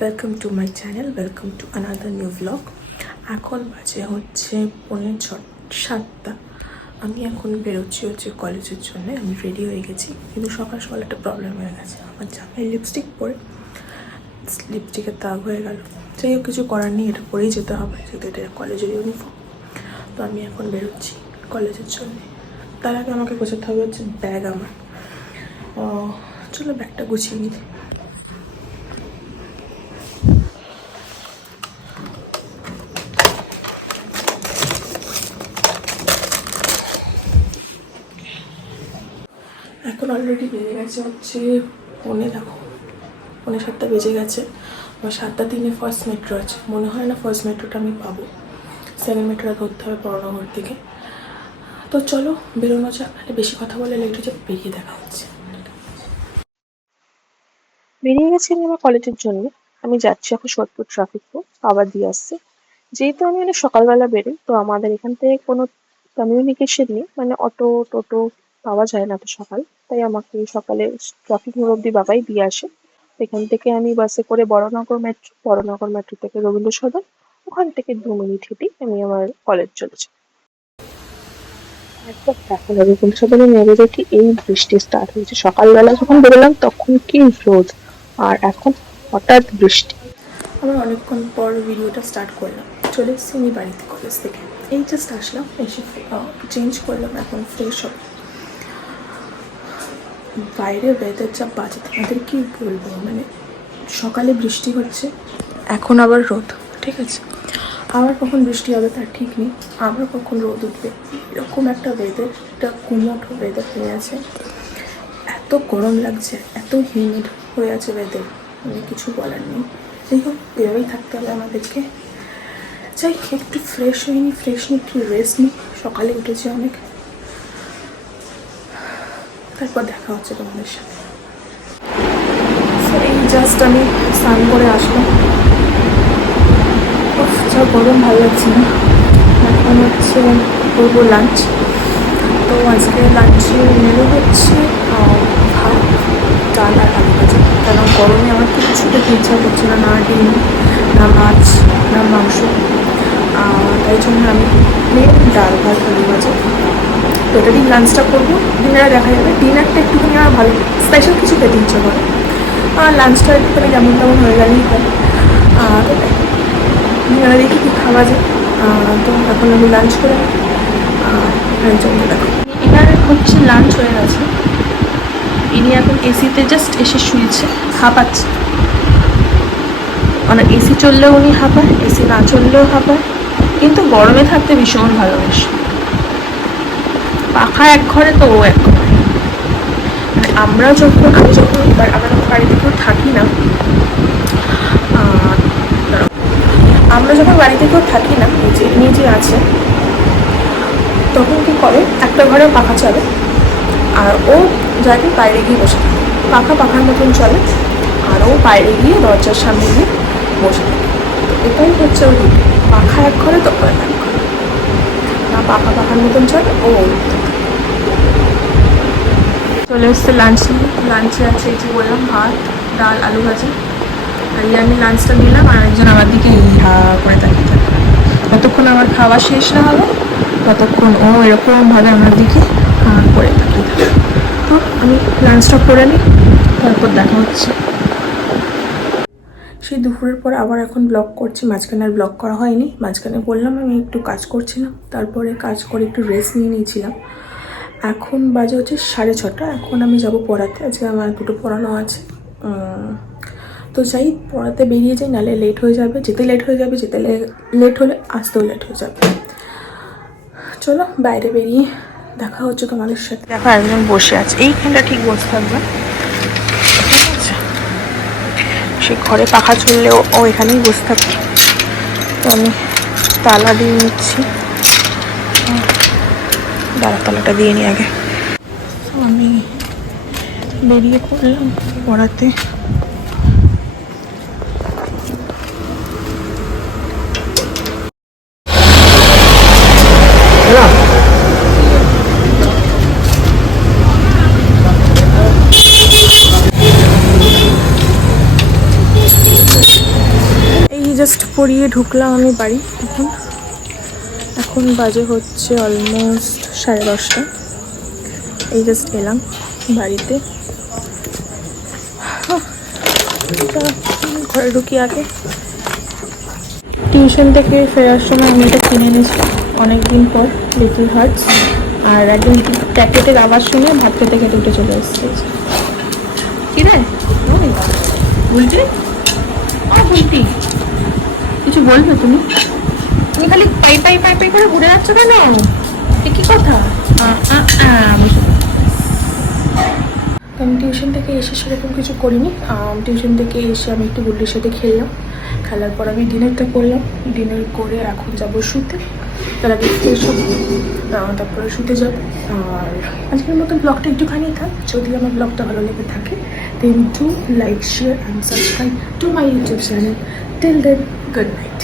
Welcome to my channel, welcome to another new blog. এখন বাজে হচ্ছে 6:45। আমি এখন বেরোচ্ছি কলেজের জন্য। আমি রেডি হয়ে গেছি, কিন্তু সকাল সকাল একটা প্রবলেম হয়ে গেছে। আমার জামায় লিপস্টিক পরে লিপস্টিকের দাগ হয়ে গেল। যাই হোক, কিছু করার নেই, এটা পরেই যেতে হবে, যেহেতু এটা কলেজের ইউনিফর্ম। তো আমি এখন বেরোচ্ছি কলেজের জন্য। তার আগে আমাকে গোছাতে হবে হচ্ছে ব্যাগ আমার। চলো ব্যাগটা গুছিয়ে নিই। এখন অলরেডি বেজে গেছে হচ্ছে 7:30 বেজে গেছে। আমার 7:03 ফার্স্ট মেট্রো আছে। মনে হয় না ফার্স্ট মেট্রোটা আমি পাবো, সেকেন্ড মেট্রোটা ধরতে হবে বড়নগর থেকে। তো চলো বেরোনো যাক, বেশি কথা বলে লেট হয়ে যাবে। বেরিয়ে দেখা হচ্ছে। বেরিয়ে গেছি আমি আমার কলেজের জন্য। আমি যাচ্ছি এখন সোদপুর ট্রাফিক রোড, আবার দিয়ে আসছে। যেহেতু আমি অনেক সকালবেলা বেরোই, তো আমাদের এখান থেকে কোনো কমিউনিকেশন নেই, মানে অটো টোটো পাওয়া যায় না তো সকাল। তাই আমাকে সকালে ট্রাফিক মোড় অব্দি বাবাই দিয়ে আসে। এখান থেকে আমি বাসে করে বড়নগর মেট্রো থেকে রবীন্দ্র সদন, ওখান থেকে 2 মিনিট হেঁটেই আমি আমার কলেজ চলে যাই। একবার দেখো না, রবীন্দ্র সদনে নেমে দেখি এই বৃষ্টি স্টার্ট হয়েছে। সকালবেলা যখন বেরোলাম তখন কি রোদ, আর এখন হঠাৎ বৃষ্টি। আমরা অনেকক্ষণ পর ভিডিওটা স্টার্ট করলাম। চলে এসেছি আমি বাড়িতে কলেজ থেকে। এই জাস্ট আসলাম, এসে চেঞ্জ করলাম, এখন ফ্রেশ হব। বাইরে ওয়েদার যা বাজে, তোমাদের কি বলবো, মানে সকালে বৃষ্টি হচ্ছে, এখন আবার রোদ। ঠিক আছে, আবার কখন বৃষ্টি হবে তার ঠিক নেই, আবার কখন রোদ উঠবে। এরকম একটা ওয়েদার, একটা কুমোট ওয়েদার হয়ে আছে। এত গরম লাগছে, এত হিউমিড হয়ে আছে ওয়েদার, মানে কিছু বলার নেই। যাই হোক, এভাবেই থাকতে হবে আমাদেরকে। যাই একটু ফ্রেশ হয়নি, একটু রেস্ট নিই। সকালে উঠেছি অনেক, তারপর দেখা হচ্ছে তোমাদের সাথে। এই জাস্ট আমি স্নান করে আসলাম। যা গরম, ভালো লাগছে না। এখন হচ্ছে করবো লাঞ্চ। তো আজকে লাঞ্চে মেনু হচ্ছে ভাত, ডাল আর আলু ভাজা। কারণ গরমে আমার কিছু খেতে ইচ্ছা করছে না, না ডিম, না মাছ, না মাংস। তাই জন্য আমি প্লেন ডাল ভাত আলু ভাজা। তো এটা দিয়ে লাঞ্চটা করবো। ডিনারে দেখা যাবে। ডিনারটা একটুখানি আমার ভালো, স্পেশাল কিছু খেতে ইচ্ছা করে। আর লাঞ্চটা একটুখানি যেমন তেমন হয়ে গেলেই হয়। ডিনারে দেখি কী খাওয়া যায়। তো এখন আমি লাঞ্চ করে জন্য দেখো এনার হচ্ছে লাঞ্চ হয়ে গেছে। ইনি এখন এসিতে জাস্ট এসে শুয়েছে, হাঁপাচ্ছে। মানে এসি চললেও উনি হাঁপায়, এসি না চললেও হাঁপায়, কিন্তু গরমে থাকতে ভীষণ ভালোবাসে। পাখা এক ঘরে তো ও এক ঘরে। মানে আমরা যখন বাড়িতে কেউ থাকি না, নিজে আছে, তখন কি করে, একটা ঘরে পাখা চলে আর ও যাকে বাইরে গিয়ে বসে থাকে। পাখার মতন চলে, আর ও বাইরে গিয়ে দরজার সামনে গিয়ে বসে থাকে। এটাই হচ্ছে ওর রুটিন। পাখা এক ঘরে তো এক ঘরে না, পাখার মতন চলে, ও চলে এসছে লাঞ্চে আছে এই যে বললাম, ভাত, ডাল, আলু ভাজি। আর আমি লাঞ্চটা নিলাম, আর একজন আমার দিকে হা করে তাকিয়ে থাকে। যতক্ষণ আমার খাওয়া শেষ না হবে ততক্ষণ ও এরকমভাবে আমার দিকে হা করে তাকিয়ে থাকে। তো আমি লাঞ্চটা করে নিই, তারপর দেখা হচ্ছে। সেই দুপুরের পর আবার এখন ব্লগ করছি। মাঝখানে আর ব্লগ করা হয়নি। মাঝখানে বললাম আমি একটু কাজ করছিলাম, তারপরে কাজ করে একটু রেস্ট নিয়ে নিয়েছিলাম। এখন বাজে হচ্ছে 6:30। এখন আমি যাব পড়াতে। আজকে আমার দুটো পড়ানো আছে। তো যাই, পড়াতে বেরিয়ে যাই, নাহলে লেট হয়ে যাবে। যেতে লেট হয়ে যাবে, লেট হলে আসতেও লেট হয়ে যাবে। চলো বাইরে বেরিয়ে দেখা হচ্ছে তোমাদের সাথে। দেখো একজন বসে আছে, এইখানটা ঠিক বসে থাকবে। ঠিক আছে, সে ঘরে পাখা চললেও ও এখানেই বসে থাকবে। তো আমি তালা দিয়ে নিচ্ছি, তালাটা দিয়ে নিই আগে। আমি বেরিয়ে পড়লাম পড়াতে। জাস্ট পড়িয়ে ঢুকলাম আমি বাড়ি। এখন এখন বাজে হচ্ছে অলমোস্ট 10:30। এই জাস্ট এলাম বাড়িতে। ঘরে ঢুকি আগে। টিউশন থেকে ফেরার সময় আমি এটা কিনে এনেছি অনেক দিন পর, লিটল হার্টস। আর একদম প্যাকেটের আওয়াজ শুনে ভাত খেতে খেতে উঠে চলে এসেছে। কি রে উল্টে উল্টি কিছু বলবে তুমি? তুমি খালি পাই পাই পাই পাই করে ঘুরে যাচ্ছ কেন? কি কথা? আমি টিউশন থেকে এসে সেরকম কিছু করিনি। টিউশন থেকে এসে আমি একটু গুল্লির সাথে খেললাম। খেলার পর আমি ডিনারটা করলাম। ডিনার করে এখন যাব শুতে। তার আগে ফ্রেশ হব, তারপরে শুতে যাব। আর আজকের মতো ব্লগটা একটুখানি থাক। যদি আমার ব্লগটা ভালো লেগে থাকে then do like, share and subscribe to my YouTube channel. Till then, good night.